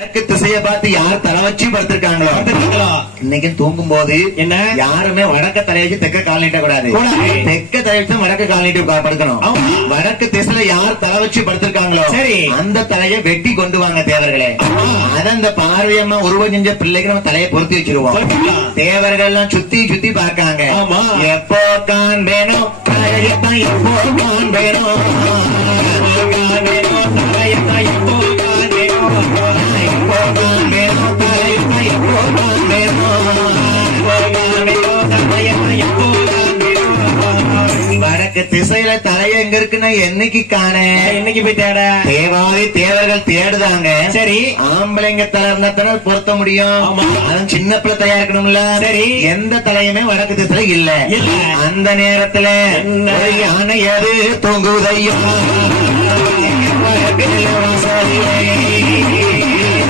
கிழக்கு திசையை பார்த்து யார் தலை வச்சு படுத்திருக்காங்களோ இன்னைக்கு தூங்கும் போது என்ன யாருமே வடக்க தலை வச்சு தெற்க கால் நீட்ட கூடாது. தெற்க தலை வச்சு வடக்கு கால் நீட்டி படுக்கணும். வடக்கு திசையில யார் தலை வச்சு படுத்திருக்காங்களோ சரி அந்த தலையை வெட்டி கொண்டு வாங்க தேவர்களே. அத அந்த பார்வையம்மா உருவம் செஞ்ச பிள்ளைக்கு நம்ம தலையை பொருத்தி வச்சிருவோம். தேவர்கள் எல்லாம் சுத்தி சுத்தி பார்க்காங்க. எப்போ காண்பேனோ தலையத்தான் எப்போ காண்பேனோ வடக்கு திசையில தலை எங்க இருக்குன்னா என்னைக்கு காண என்னைக்கு போய் தேட தேவாதி தேவர்கள் தேடுதாங்க. சரி ஆம்பளைங்க தலை இருந்தா தானே பொருத்த முடியும். அதுவும் சின்ன பிள்ளை தயா இருக்கணும்ல. சரி எந்த தலையுமே வடக்கு திசையில இல்ல. அந்த நேரத்துல யானை எது தூங்குதையும்